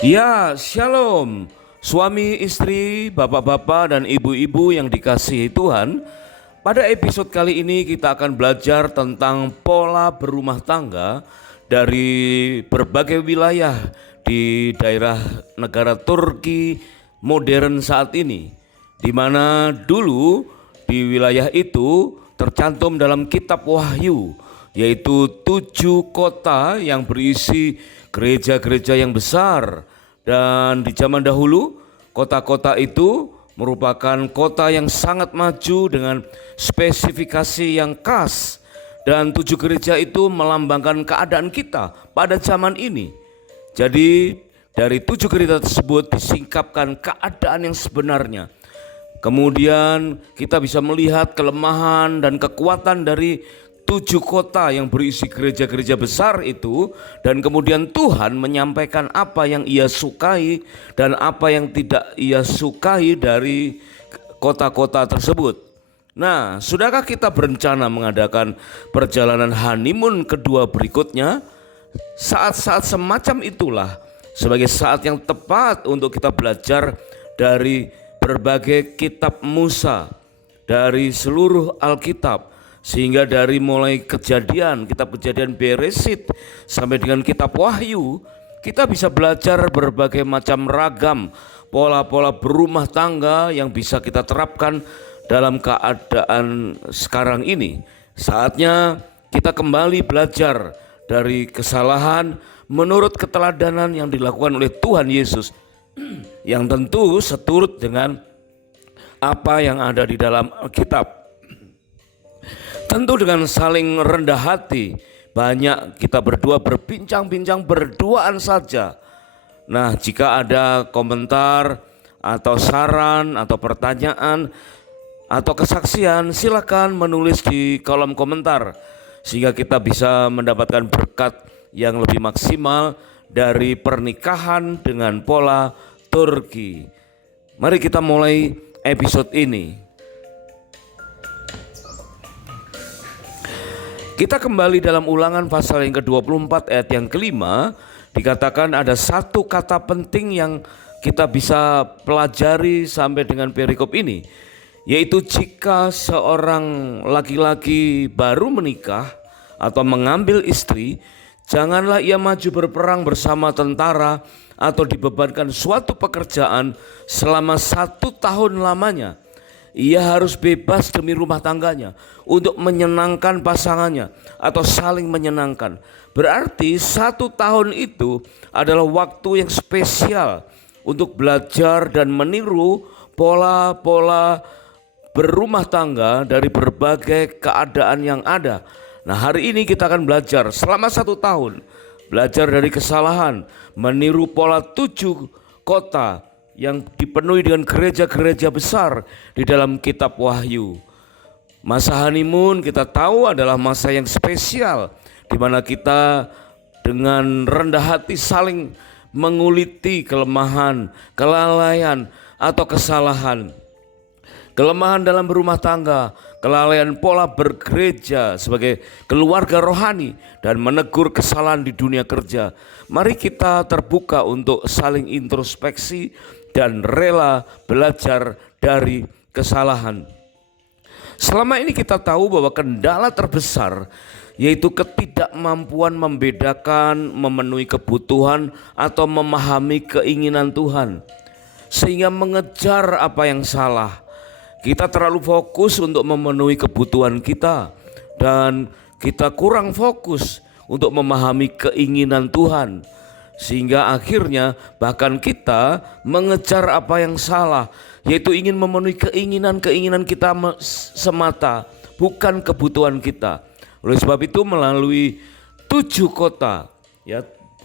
Ya, shalom. Suami, istri, bapak-bapak, dan ibu-ibu yang dikasihi Tuhan. Pada episode kali ini kita akan belajar tentang pola berumah tangga dari berbagai wilayah di daerah negara Turki modern saat ini. Di mana dulu di wilayah itu tercantum dalam kitab Wahyu, yaitu 7 kota yang berisi gereja-gereja yang besar. Dan di zaman dahulu kota-kota itu merupakan kota yang sangat maju dengan spesifikasi yang khas. Dan 7 gereja itu melambangkan keadaan kita pada zaman ini. Jadi dari 7 gereja tersebut disingkapkan keadaan yang sebenarnya. Kemudian kita bisa melihat kelemahan dan kekuatan dari 7 kota yang berisi gereja-gereja besar itu. Dan kemudian Tuhan menyampaikan apa yang Ia sukai dan apa yang tidak Ia sukai dari kota-kota tersebut. Nah, sudahkah kita berencana mengadakan perjalanan honeymoon kedua berikutnya? Saat-saat semacam itulah sebagai saat yang tepat untuk kita belajar dari berbagai kitab Musa, dari seluruh Alkitab, sehingga dari mulai Kejadian, kitab Kejadian Beresit sampai dengan kitab Wahyu, kita bisa belajar berbagai macam ragam pola-pola berumah tangga yang bisa kita terapkan dalam keadaan sekarang ini. Saatnya kita kembali belajar dari kesalahan menurut keteladanan yang dilakukan oleh Tuhan Yesus, yang tentu seturut dengan apa yang ada di dalam Alkitab. Tentu dengan saling rendah hati, banyak kita berdua berbincang-bincang berduaan saja. Nah, jika ada komentar atau saran atau pertanyaan atau kesaksian, silakan menulis di kolom komentar sehingga kita bisa mendapatkan berkat yang lebih maksimal dari pernikahan dengan pola Turki. Mari kita mulai episode ini. Kita kembali dalam Ulangan pasal yang ke-24 ayat yang kelima. Dikatakan ada satu kata penting yang kita bisa pelajari sampai dengan perikop ini, yaitu jika seorang laki-laki baru menikah atau mengambil istri, janganlah ia maju berperang bersama tentara atau dibebankan suatu pekerjaan selama 1 tahun lamanya. Ia harus bebas demi rumah tangganya untuk menyenangkan pasangannya atau saling menyenangkan. Berarti 1 tahun itu adalah waktu yang spesial untuk belajar dan meniru pola-pola berumah tangga dari berbagai keadaan yang ada. Nah, hari ini kita akan belajar selama 1 tahun, belajar dari kesalahan, meniru pola 7 kota yang dipenuhi dengan gereja-gereja besar di dalam kitab Wahyu. Masa honeymoon kita tahu adalah masa yang spesial, di mana kita dengan rendah hati saling menguliti kelemahan, kelalaian atau kesalahan. Kelemahan dalam berumah tangga, kelalaian pola bergereja sebagai keluarga rohani, dan menegur kesalahan di dunia kerja. Mari kita terbuka untuk saling introspeksi dan rela belajar dari kesalahan. Selama ini kita tahu bahwa kendala terbesar yaitu ketidakmampuan membedakan, memenuhi kebutuhan atau memahami keinginan Tuhan, sehingga mengejar apa yang salah. Kita terlalu fokus untuk memenuhi kebutuhan kita dan kita kurang fokus untuk memahami keinginan Tuhan, sehingga akhirnya bahkan kita mengejar apa yang salah, yaitu ingin memenuhi keinginan kita semata, bukan kebutuhan kita. Oleh sebab itu melalui 7 kota,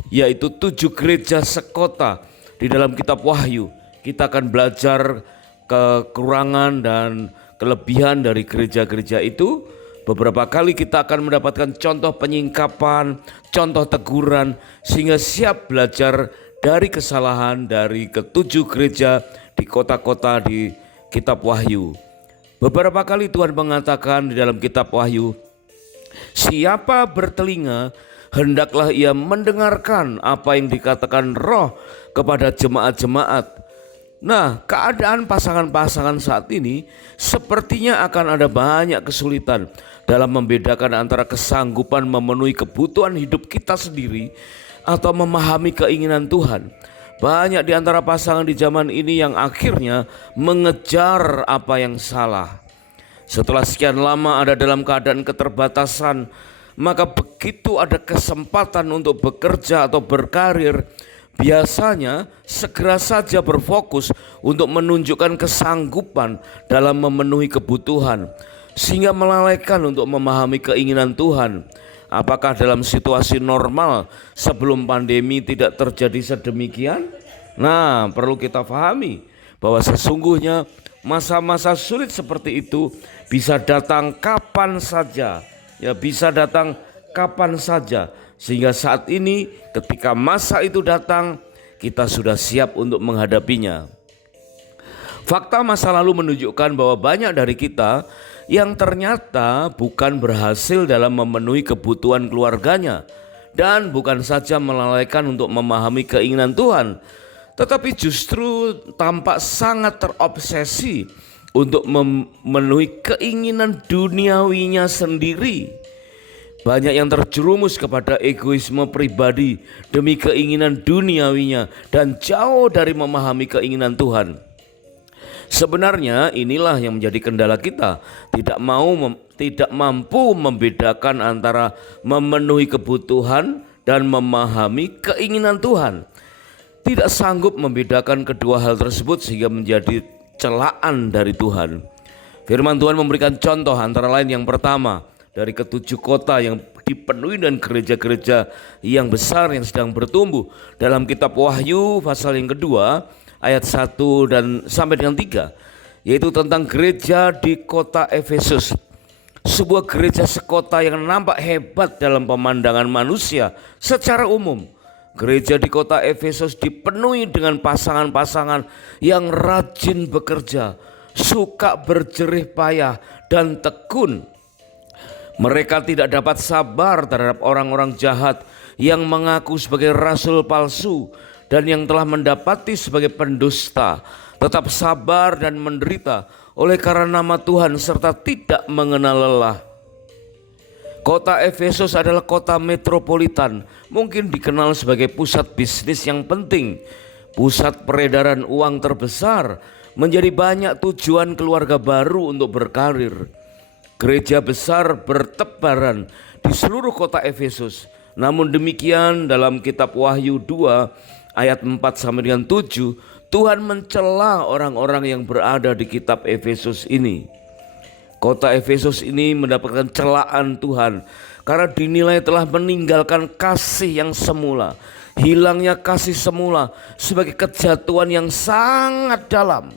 yaitu 7 gereja sekota di dalam kitab Wahyu, kita akan belajar kekurangan dan kelebihan dari gereja-gereja itu. Beberapa kali kita akan mendapatkan contoh penyingkapan, contoh teguran, sehingga siap belajar dari kesalahan dari ke-7 gereja di kota-kota di kitab Wahyu. Beberapa kali Tuhan mengatakan di dalam kitab Wahyu, siapa bertelinga hendaklah ia mendengarkan apa yang dikatakan Roh kepada jemaat-jemaat. Nah, keadaan pasangan-pasangan saat ini sepertinya akan ada banyak kesulitan dalam membedakan antara kesanggupan memenuhi kebutuhan hidup kita sendiri atau memahami keinginan Tuhan. Banyak di antara pasangan di zaman ini yang akhirnya mengejar apa yang salah. Setelah sekian lama ada dalam keadaan keterbatasan, maka begitu ada kesempatan untuk bekerja atau berkarir, biasanya segera saja berfokus untuk menunjukkan kesanggupan dalam memenuhi kebutuhan, sehingga melalaikan untuk memahami keinginan Tuhan. Apakah dalam situasi normal sebelum pandemi tidak terjadi sedemikian? Nah, perlu kita pahami bahwa sesungguhnya masa-masa sulit seperti itu bisa datang kapan saja, ya bisa datang kapan saja. Sehingga saat ini ketika masa itu datang, kita sudah siap untuk menghadapinya. Fakta masa lalu menunjukkan bahwa banyak dari kita yang ternyata bukan berhasil dalam memenuhi kebutuhan keluarganya, dan bukan saja melalaikan untuk memahami keinginan Tuhan, tetapi justru tampak sangat terobsesi untuk memenuhi keinginan duniawinya sendiri. Banyak yang terjerumus kepada egoisme pribadi demi keinginan duniawinya dan jauh dari memahami keinginan Tuhan. Sebenarnya inilah yang menjadi kendala kita, tidak mampu membedakan antara memenuhi kebutuhan dan memahami keinginan Tuhan. Tidak sanggup membedakan kedua hal tersebut sehingga menjadi celaan dari Tuhan. Firman Tuhan memberikan contoh antara lain yang pertama, dari ke-7 kota yang dipenuhi dan gereja-gereja yang besar yang sedang bertumbuh. Dalam kitab Wahyu pasal yang kedua ayat 1 dan sampai dengan 3, yaitu tentang gereja di kota Efesus. Sebuah gereja sekota yang nampak hebat dalam pemandangan manusia secara umum. Gereja di kota Efesus dipenuhi dengan pasangan-pasangan yang rajin bekerja, suka berjerih payah dan tekun. Mereka tidak dapat sabar terhadap orang-orang jahat yang mengaku sebagai rasul palsu dan yang telah mendapati sebagai pendusta, tetap sabar dan menderita oleh karena nama Tuhan serta tidak mengenal lelah. Kota Efesus adalah kota metropolitan, mungkin dikenal sebagai pusat bisnis yang penting, pusat peredaran uang terbesar, menjadi banyak tujuan keluarga baru untuk berkarir. Gereja besar bertebaran di seluruh kota Efesus. Namun demikian dalam kitab Wahyu 2 ayat 4 sampai dengan 7, Tuhan mencela orang-orang yang berada di kitab Efesus ini. Kota Efesus ini mendapatkan celaan Tuhan karena dinilai telah meninggalkan kasih yang semula. Hilangnya kasih semula sebagai kejatuhan yang sangat dalam.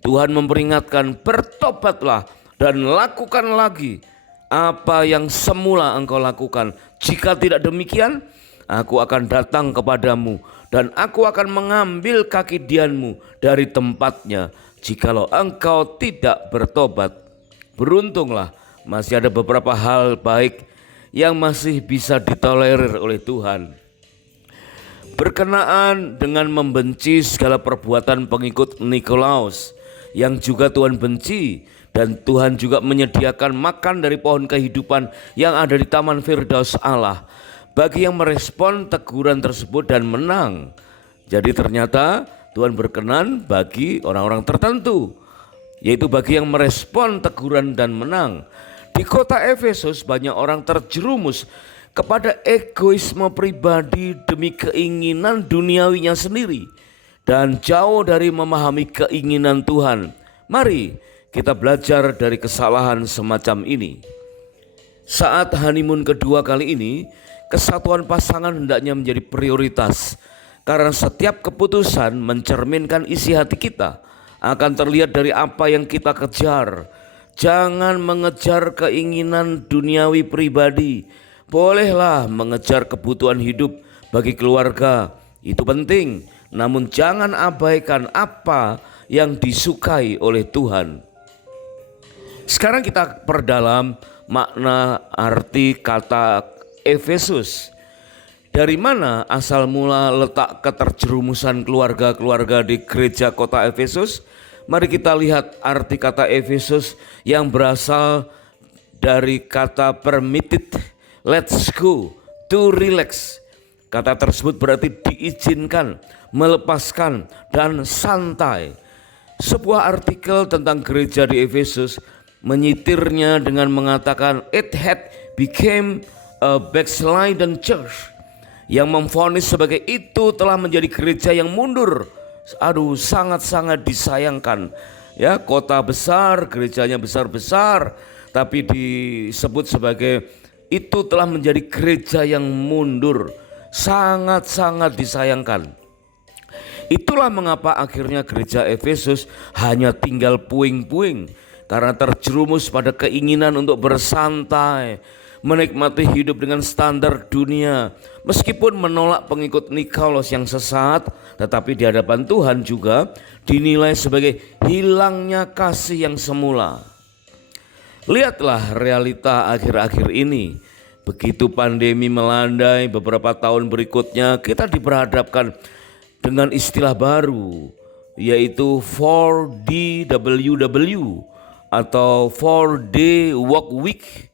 Tuhan memperingatkan, bertobatlah dan lakukan lagi apa yang semula engkau lakukan. Jika tidak demikian, aku akan datang kepadamu dan aku akan mengambil kaki dianmu dari tempatnya jikalau engkau tidak bertobat. Beruntunglah, masih ada beberapa hal baik yang masih bisa ditolerir oleh Tuhan. Berkenaan dengan membenci segala perbuatan pengikut Nikolaus yang juga Tuhan benci, dan Tuhan juga menyediakan makan dari pohon kehidupan yang ada di Taman Firdaus Allah bagi yang merespon teguran tersebut dan menang. Jadi ternyata Tuhan berkenan bagi orang-orang tertentu, yaitu bagi yang merespon teguran dan menang. Di kota Efesus banyak orang terjerumus kepada egoisme pribadi demi keinginan duniawinya sendiri dan jauh dari memahami keinginan Tuhan. Mari kita belajar dari kesalahan semacam ini. Saat honeymoon kedua kali ini, kesatuan pasangan hendaknya menjadi prioritas, karena setiap keputusan mencerminkan isi hati kita, akan terlihat dari apa yang kita kejar. Jangan mengejar keinginan duniawi pribadi. Bolehlah mengejar kebutuhan hidup bagi keluarga, itu penting, namun jangan abaikan apa yang disukai oleh Tuhan. Sekarang kita perdalam makna arti kata Efesus. Dari mana asal mula letak keterjerumusan keluarga-keluarga di gereja kota Efesus? Mari kita lihat arti kata Efesus yang berasal dari kata permitted, let's go, to relax. Kata tersebut berarti diizinkan, melepaskan, dan santai. Sebuah artikel tentang gereja di Efesus menyitirnya dengan mengatakan it had became a backslidden church, yang memvonis sebagai itu telah menjadi gereja yang mundur. Aduh, sangat-sangat disayangkan. Ya, kota besar, gerejanya besar-besar, tapi disebut sebagai itu telah menjadi gereja yang mundur. Sangat-sangat disayangkan. Itulah mengapa akhirnya gereja Efesus hanya tinggal puing-puing karena terjerumus pada keinginan untuk bersantai, menikmati hidup dengan standar dunia. Meskipun menolak pengikut Nikolaus yang sesat, tetapi di hadapan Tuhan juga dinilai sebagai hilangnya kasih yang semula. Lihatlah realita akhir-akhir ini. Begitu pandemi melandai beberapa tahun berikutnya, kita diperhadapkan dengan istilah baru, yaitu 4DWW atau 4-day work week,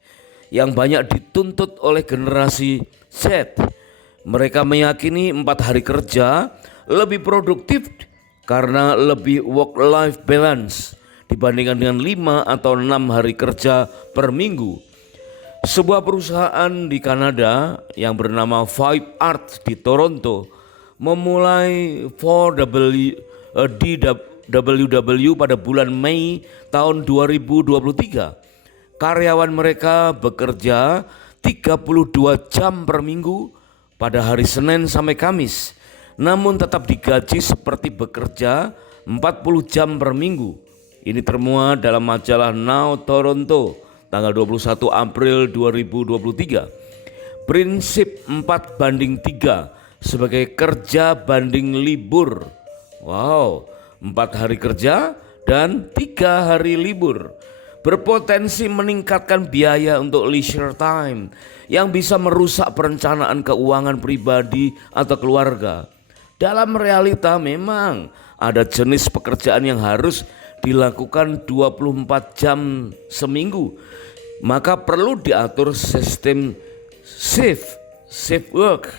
yang banyak dituntut oleh generasi Z. Mereka meyakini 4 hari kerja lebih produktif karena lebih work-life balance dibandingkan dengan 5 atau 6 hari kerja per minggu. Sebuah perusahaan di Kanada yang bernama Five Art di Toronto memulai 4DWW pada bulan Mei tahun 2023. Karyawan mereka bekerja 32 jam per minggu pada hari Senin sampai Kamis, namun tetap digaji seperti bekerja 40 jam per minggu. Ini termuat dalam majalah Now Toronto tanggal 21 April 2023. Prinsip 4:3 sebagai kerja banding libur. Wow, 4 hari kerja dan 3 hari libur berpotensi meningkatkan biaya untuk leisure time yang bisa merusak perencanaan keuangan pribadi atau keluarga. Dalam realita memang ada jenis pekerjaan yang harus dilakukan 24 jam seminggu, maka perlu diatur sistem shift work.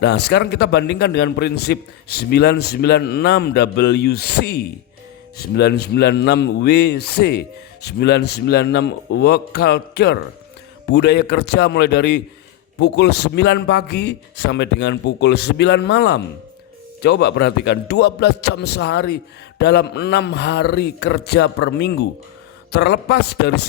Nah, sekarang kita bandingkan dengan prinsip 996WC, 996WC, 996 work culture. Budaya kerja mulai dari pukul 9 pagi sampai dengan pukul 9 malam. Coba perhatikan, 12 jam sehari dalam 6 hari kerja per minggu. Terlepas dari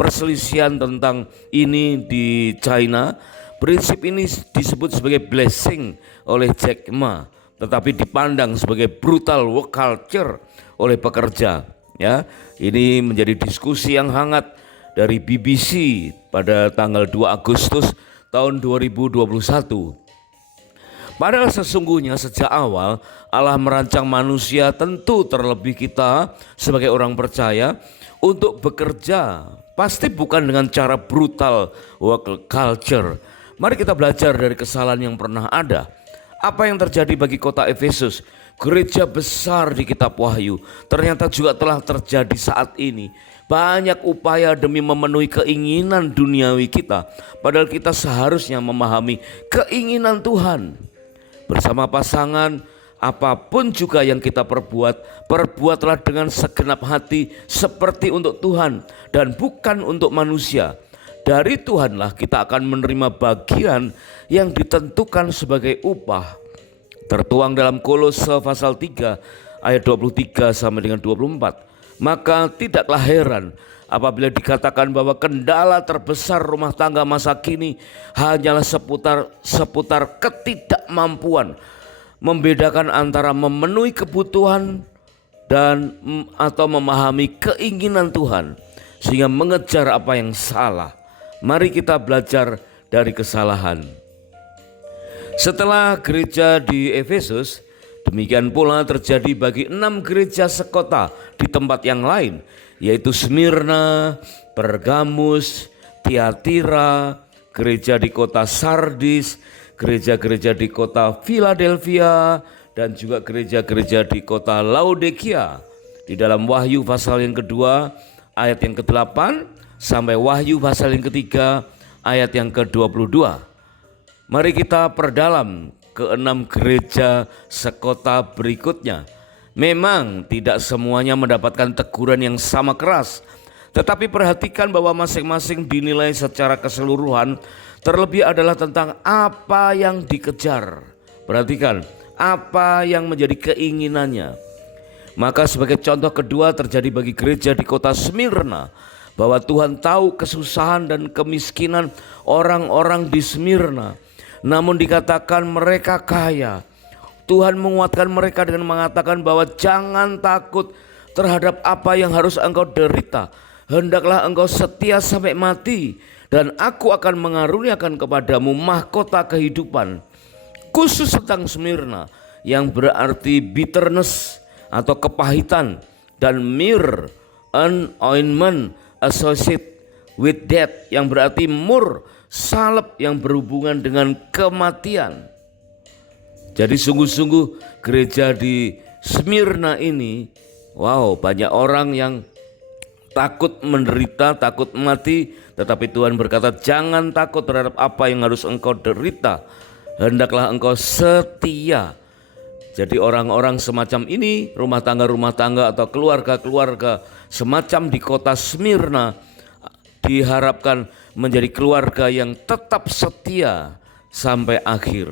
perselisihan tentang ini di China, prinsip ini disebut sebagai blessing oleh Jack Ma, tetapi dipandang sebagai brutal work culture oleh pekerja. Ya, ini menjadi diskusi yang hangat dari BBC pada tanggal 2 Agustus tahun 2021. Padahal sesungguhnya sejak awal Allah merancang manusia, tentu terlebih kita sebagai orang percaya, untuk bekerja pasti bukan dengan cara brutal work culture. Mari kita belajar dari kesalahan yang pernah ada. Apa yang terjadi bagi kota Efesus, gereja besar di kitab Wahyu, ternyata juga telah terjadi saat ini. Banyak upaya demi memenuhi keinginan duniawi kita, padahal kita seharusnya memahami keinginan Tuhan. Bersama pasangan, apapun juga yang kita perbuatlah dengan segenap hati seperti untuk Tuhan dan bukan untuk manusia. Dari Tuhanlah kita akan menerima bagian yang ditentukan sebagai upah. Tertuang dalam Kolose pasal 3 ayat 23 sampai dengan 24. Maka tidaklah heran apabila dikatakan bahwa kendala terbesar rumah tangga masa kini hanyalah seputar ketidakmampuan membedakan antara memenuhi kebutuhan dan atau memahami keinginan Tuhan, sehingga mengejar apa yang salah. Mari kita belajar dari kesalahan. Setelah gereja di Efesus, demikian pula terjadi bagi 6 gereja sekota di tempat yang lain, yaitu Smyrna, Pergamus, Tiatira, gereja di kota Sardis, gereja-gereja di kota Philadelphia dan juga gereja-gereja di kota Laodikia. Di dalam Wahyu pasal yang kedua ayat yang ke-8 sampai Wahyu pasal yang ketiga ayat yang ke-22. Mari kita perdalam ke-6 gereja sekota berikutnya. Memang tidak semuanya mendapatkan teguran yang sama keras, tetapi perhatikan bahwa masing-masing dinilai secara keseluruhan. Terlebih adalah tentang apa yang dikejar. Perhatikan, apa yang menjadi keinginannya. Maka sebagai contoh kedua terjadi bagi gereja di kota Smyrna, bahwa Tuhan tahu kesusahan dan kemiskinan orang-orang di Smyrna, namun dikatakan mereka kaya. Tuhan menguatkan mereka dengan mengatakan bahwa jangan takut terhadap apa yang harus engkau derita. Hendaklah engkau setia sampai mati, dan aku akan mengaruniakan kepadamu mahkota kehidupan. Khusus tentang Smyrna, yang berarti bitterness atau kepahitan, dan myrrh, an ointment associated with death, yang berarti mur, salep yang berhubungan dengan kematian. Jadi sungguh-sungguh gereja di Smyrna ini, wow, banyak orang yang takut menderita, takut mati, tetapi Tuhan berkata jangan takut terhadap apa yang harus engkau derita, hendaklah engkau setia. Jadi orang-orang semacam ini, rumah tangga atau keluarga-keluarga semacam di kota Smyrna diharapkan menjadi keluarga yang tetap setia sampai akhir.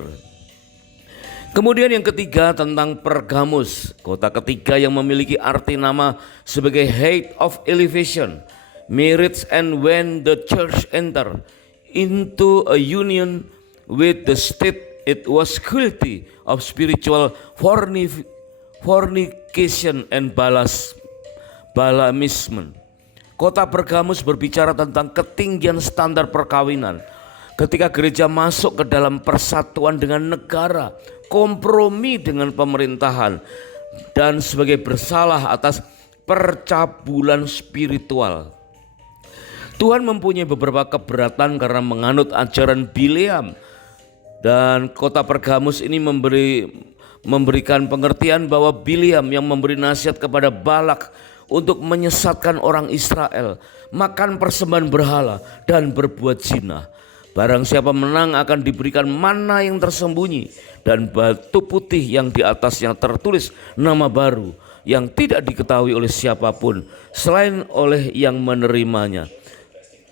Kemudian yang ketiga tentang Pergamus, kota ketiga yang memiliki arti nama sebagai height of elevation, marriage, and when the church enter into a union with the state, it was guilty of spiritual fornication and balamism. Kota Pergamus berbicara tentang ketinggian standar perkawinan. Ketika gereja masuk ke dalam persatuan dengan negara, kompromi dengan pemerintahan, dan sebagai bersalah atas percabulan spiritual. Tuhan mempunyai beberapa keberatan karena menganut ajaran Bileam, dan kota Pergamus ini memberikan pengertian bahwa Bileam yang memberi nasihat kepada Balak untuk menyesatkan orang Israel, makan persembahan berhala dan berbuat zina. Barang siapa menang akan diberikan mana yang tersembunyi dan batu putih yang di atasnya tertulis nama baru yang tidak diketahui oleh siapapun selain oleh yang menerimanya.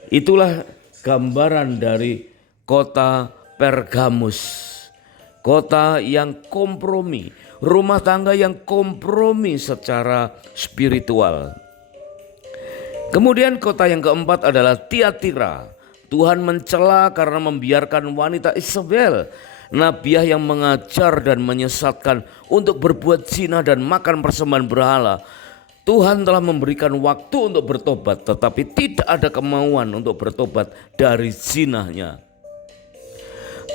Itulah gambaran dari kota Pergamus. Kota yang kompromi, rumah tangga yang kompromi secara spiritual. Kemudian kota yang keempat adalah Tiatira. Tuhan mencela karena membiarkan wanita Isabel, nabiah yang mengajar dan menyesatkan untuk berbuat zina dan makan persembahan berhala. Tuhan telah memberikan waktu untuk bertobat, tetapi tidak ada kemauan untuk bertobat dari zinahnya.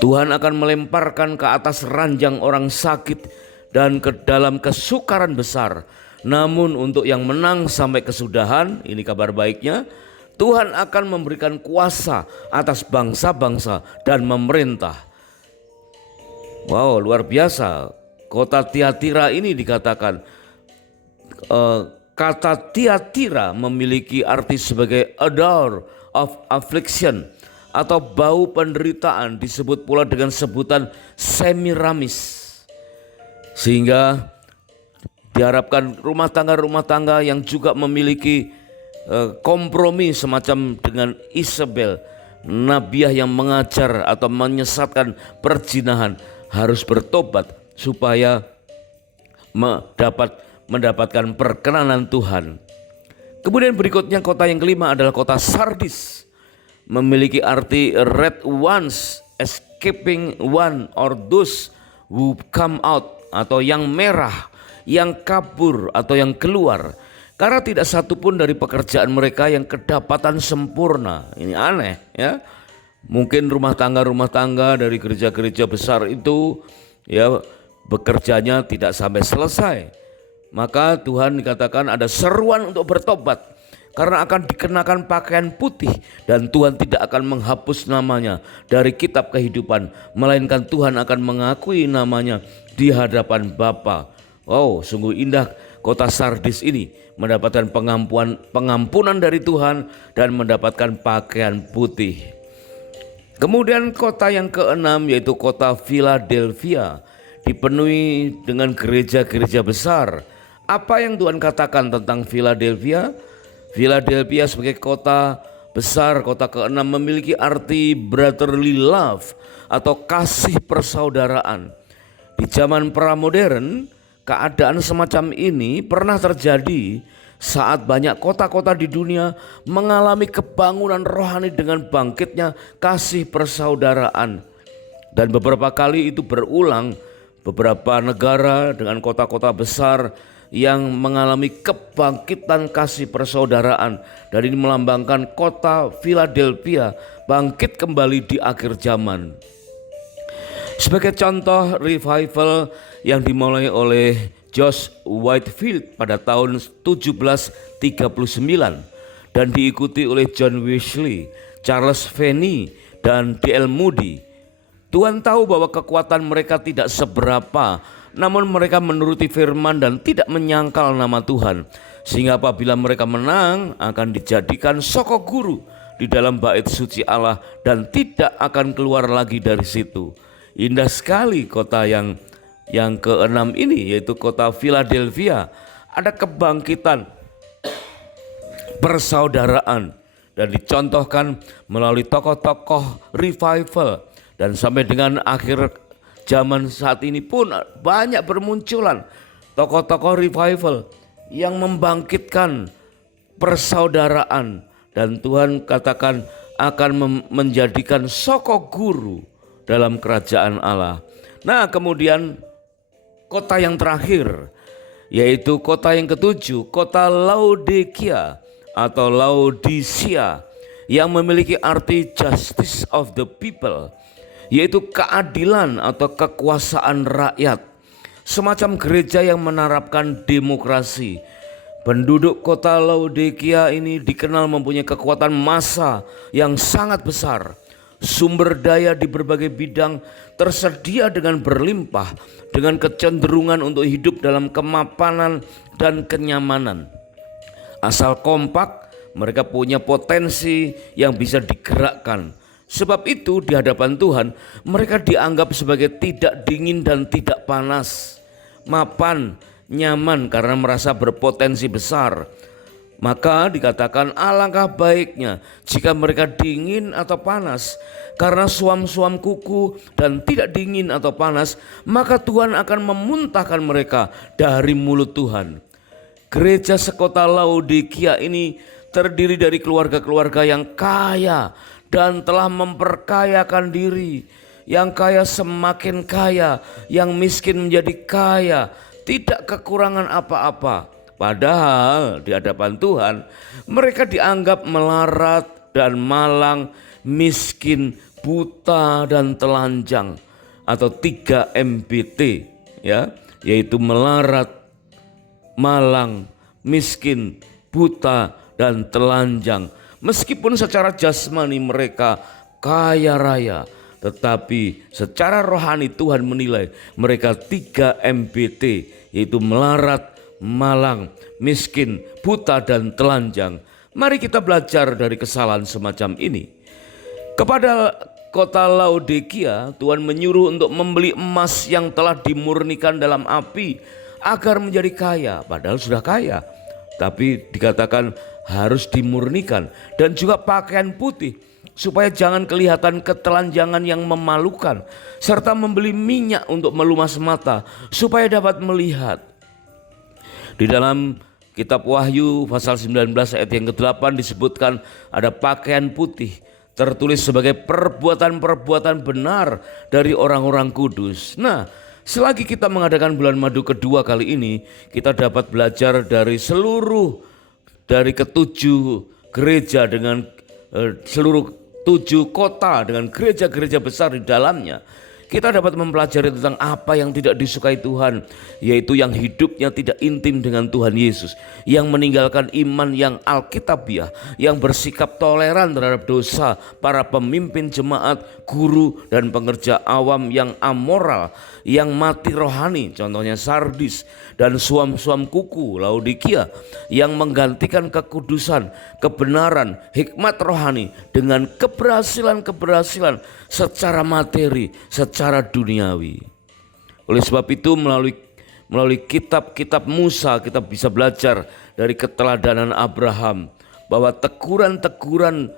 Tuhan akan melemparkan ke atas ranjang orang sakit dan ke dalam kesukaran besar. Namun untuk yang menang sampai kesudahan, ini kabar baiknya, Tuhan akan memberikan kuasa atas bangsa-bangsa dan memerintah. Wow, luar biasa. Kota Tiatira ini dikatakan, kata Tiatira memiliki arti sebagai odor of affliction atau bau penderitaan, disebut pula dengan sebutan Semiramis. Sehingga diharapkan rumah tangga yang juga memiliki kompromi semacam dengan Isabel, nabiah yang mengajar atau menyesatkan perzinahan, harus bertobat supaya mendapatkan perkenanan Tuhan. Kemudian berikutnya kota yang kelima adalah kota Sardis, memiliki arti red ones, escaping one, or those who come out, atau yang merah, yang kabur atau yang keluar. Karena tidak satu pun dari pekerjaan mereka yang kedapatan sempurna. Ini aneh ya. Mungkin rumah tangga dari gereja-gereja besar itu ya bekerjanya tidak sampai selesai. Maka Tuhan dikatakan ada seruan untuk bertobat. karena akan dikenakan pakaian putih dan Tuhan tidak akan menghapus namanya dari kitab kehidupan, melainkan Tuhan akan mengakui namanya di hadapan Bapa. Wow, sungguh indah kota Sardis ini mendapatkan pengampunan dari Tuhan dan mendapatkan pakaian putih. Kemudian kota yang keenam yaitu kota Philadelphia, dipenuhi dengan gereja-gereja besar. Apa yang Tuhan katakan tentang Philadelphia? Philadelphia sebagai kota besar, kota keenam, memiliki arti brotherly love atau kasih persaudaraan. Di zaman pramodern, keadaan semacam ini pernah terjadi saat banyak kota-kota di dunia mengalami kebangunan rohani dengan bangkitnya kasih persaudaraan. Dan beberapa kali itu berulang, beberapa negara dengan kota-kota besar yang mengalami kebangkitan kasih persaudaraan, dan ini melambangkan kota Philadelphia bangkit kembali di akhir zaman. Sebagai contoh revival yang dimulai oleh Josh Whitefield pada tahun 1739 dan diikuti oleh John Wesley, Charles Finney, dan D.L. Moody. Tuhan tahu bahwa kekuatan mereka tidak seberapa, namun mereka menuruti firman dan tidak menyangkal nama Tuhan, sehingga apabila mereka menang akan dijadikan sokok guru di dalam bait suci Allah dan tidak akan keluar lagi dari situ. Indah sekali kota yang keenam ini, yaitu kota Philadelphia. Ada kebangkitan persaudaraan dan dicontohkan melalui tokoh-tokoh revival, dan sampai dengan akhir zaman saat ini pun banyak bermunculan tokoh-tokoh revival yang membangkitkan persaudaraan, dan Tuhan katakan akan menjadikan sokok guru dalam kerajaan Allah. Nah, kemudian kota yang terakhir yaitu kota yang ketujuh, kota Laodikia atau Laodicea, yang memiliki arti justice of the people, yaitu keadilan atau kekuasaan rakyat, semacam gereja yang menerapkan demokrasi. Penduduk kota Laodikia ini dikenal mempunyai kekuatan massa yang sangat besar. Sumber daya di berbagai bidang tersedia dengan berlimpah, dengan kecenderungan untuk hidup dalam kemapanan dan kenyamanan. Asal kompak, mereka punya potensi yang bisa digerakkan. Sebab itu di hadapan Tuhan mereka dianggap sebagai tidak dingin dan tidak panas, mapan, nyaman karena merasa berpotensi besar. Maka dikatakan alangkah baiknya jika mereka dingin atau panas, karena suam-suam kuku dan tidak dingin atau panas, maka Tuhan akan memuntahkan mereka dari mulut Tuhan. Gereja sekota Laodikia ini terdiri dari keluarga-keluarga yang kaya dan telah memperkayakan diri. Yang kaya semakin kaya, yang miskin menjadi kaya, tidak kekurangan apa-apa. Padahal di hadapan Tuhan mereka dianggap melarat dan malang, miskin, buta dan telanjang, atau 3 MBT, ya, yaitu melarat, malang, miskin, buta dan telanjang. Meskipun secara jasmani mereka kaya raya, tetapi secara rohani Tuhan menilai mereka 3 MBT, yaitu melarat, malang, miskin, buta dan telanjang. Mari kita belajar dari kesalahan semacam ini. Kepada kota Laodikia, Tuhan menyuruh untuk membeli emas yang telah dimurnikan dalam api agar menjadi kaya, padahal sudah kaya. Tapi dikatakan harus dimurnikan, dan juga pakaian putih supaya jangan kelihatan ketelanjangan yang memalukan, serta membeli minyak untuk melumas mata supaya dapat melihat. Di dalam kitab Wahyu pasal 19 ayat yang ke-8 disebutkan ada pakaian putih, tertulis sebagai perbuatan-perbuatan benar dari orang-orang kudus. Nah, selagi kita mengadakan bulan madu kedua kali ini, kita dapat belajar dari ketujuh gereja dengan seluruh 7 kota dengan gereja-gereja besar di dalamnya, Kita dapat mempelajari tentang apa yang tidak disukai Tuhan, yaitu yang hidupnya tidak intim dengan Tuhan Yesus, yang meninggalkan iman yang alkitabiah, yang bersikap toleran terhadap dosa, para pemimpin jemaat, guru dan pengerja awam yang amoral, yang mati rohani, contohnya Sardis, dan suam-suam kuku Laodikia, yang menggantikan kekudusan, kebenaran, hikmat rohani dengan keberhasilan-keberhasilan secara materi, secara duniawi. Oleh sebab itu melalui kitab-kitab Musa kita bisa belajar dari keteladanan Abraham bahwa teguran-teguran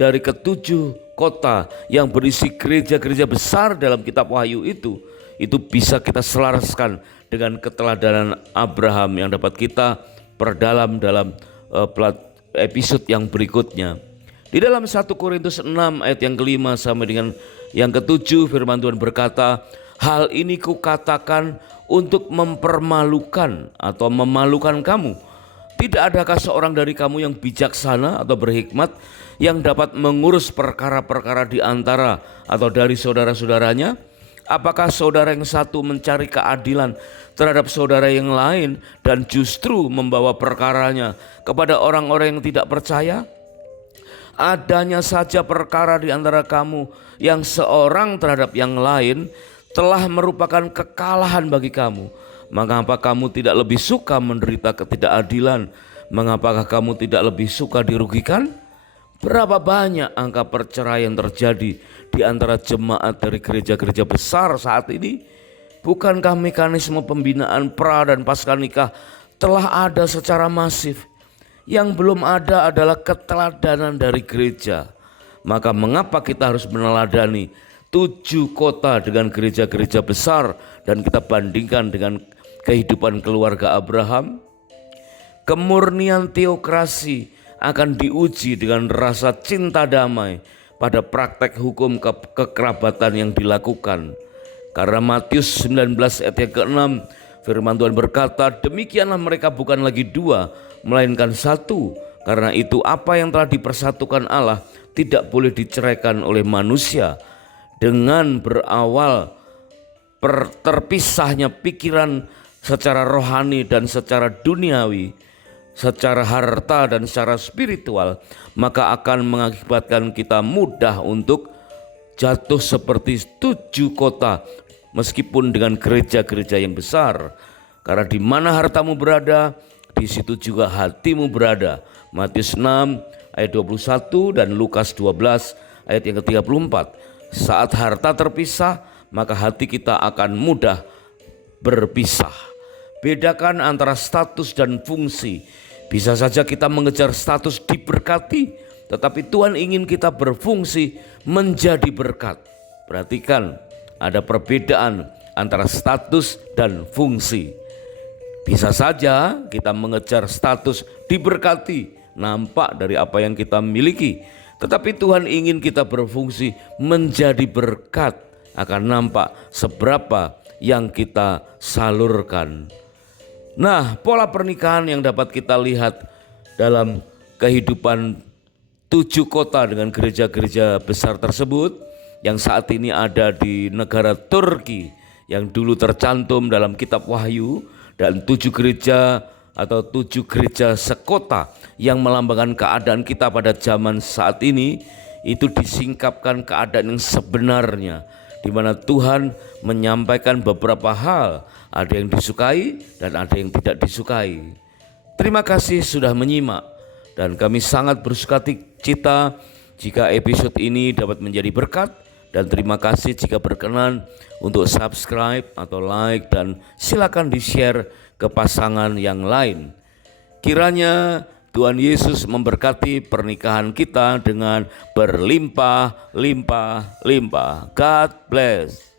dari ketujuh kota yang berisi gereja-gereja besar dalam kitab Wahyu itu bisa kita selaraskan dengan keteladanan Abraham yang dapat kita perdalam dalam episode yang berikutnya. Di dalam 1 Korintus 6 ayat yang kelima sampai dengan yang ketujuh, firman Tuhan berkata, hal ini kukatakan untuk mempermalukan atau memalukan kamu. Tidak adakah seorang dari kamu yang bijaksana atau berhikmat yang dapat mengurus perkara-perkara di antara atau dari saudara-saudaranya? Apakah saudara yang satu mencari keadilan terhadap saudara yang lain dan justru membawa perkaranya kepada orang-orang yang tidak percaya? Adanya saja perkara di antara kamu yang seorang terhadap yang lain telah merupakan kekalahan bagi kamu. Mengapa kamu tidak lebih suka menderita ketidakadilan? Mengapakah kamu tidak lebih suka dirugikan? Berapa banyak angka perceraian terjadi di antara jemaat dari gereja-gereja besar saat ini? Bukankah mekanisme pembinaan pra dan pasca nikah telah ada secara masif? Yang belum ada adalah keteladanan dari gereja. Maka mengapa kita harus meneladani 7 kota dengan gereja-gereja besar dan kita bandingkan dengan kehidupan keluarga Abraham? Kemurnian teokrasi akan diuji dengan rasa cinta damai pada praktek hukum kekerabatan yang dilakukan. Karena Matius 19 ayat yang ke-6 firman Tuhan berkata, demikianlah mereka bukan lagi 2 melainkan 1. Karena itu apa yang telah dipersatukan Allah tidak boleh diceraikan oleh manusia. Dengan berawal terpisahnya pikiran secara rohani dan secara duniawi, secara harta dan secara spiritual, maka akan mengakibatkan kita mudah untuk jatuh seperti 7 kota meskipun dengan gereja-gereja yang besar. Karena di mana hartamu berada, di situ juga hatimu berada. Matius 6 ayat 21 dan Lukas 12 ayat yang ke-34. Saat harta terpisah, maka hati kita akan mudah berpisah. Bedakan antara status dan fungsi. Bisa saja kita mengejar status diberkati, tetapi Tuhan ingin kita berfungsi menjadi berkat. Perhatikan, ada perbedaan antara status dan fungsi. Bisa saja kita mengejar status diberkati, nampak dari apa yang kita miliki. Tetapi Tuhan ingin kita berfungsi menjadi berkat, akan nampak seberapa yang kita salurkan. Nah, pola pernikahan yang dapat kita lihat dalam kehidupan 7 kota dengan gereja-gereja besar tersebut yang saat ini ada di negara Turki, yang dulu tercantum dalam kitab Wahyu, dan 7 gereja atau 7 gereja sekota yang melambangkan keadaan kita pada zaman saat ini, itu disingkapkan keadaan yang sebenarnya, di mana Tuhan menyampaikan beberapa hal, ada yang disukai dan ada yang tidak disukai. Terima kasih sudah menyimak, dan kami sangat bersukacita jika episode ini dapat menjadi berkat, dan terima kasih jika berkenan untuk subscribe atau like, dan silakan di-share ke pasangan yang lain. Kiranya Tuhan Yesus memberkati pernikahan kita dengan berlimpah-limpah-limpah. God bless.